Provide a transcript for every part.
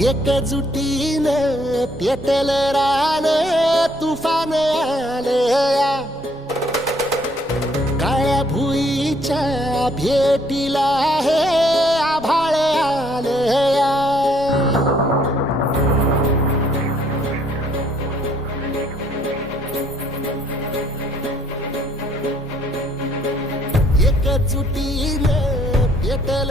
एकजुटीन पेटल रान तुफान आले काळ्या भुईच्या भेटीला हे आभाळ आलया एकजुटीन पेटल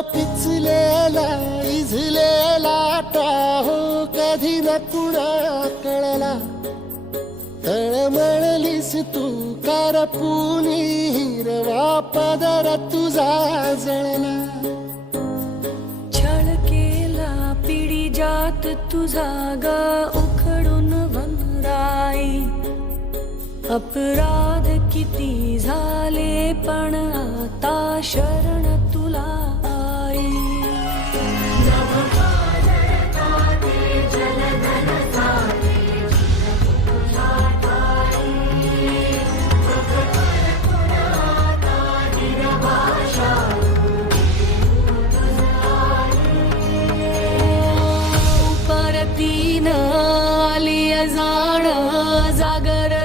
पिचलेला इझलेला टाहो कधी न कुणा कळला. तळमळलीस तू कारपुनी हिरवा पदर तुझा जळला. छळ केला पिढी जात तुझा ग उखडून वंदाई. अपराध किती झाले पण आता शरण जाण जागर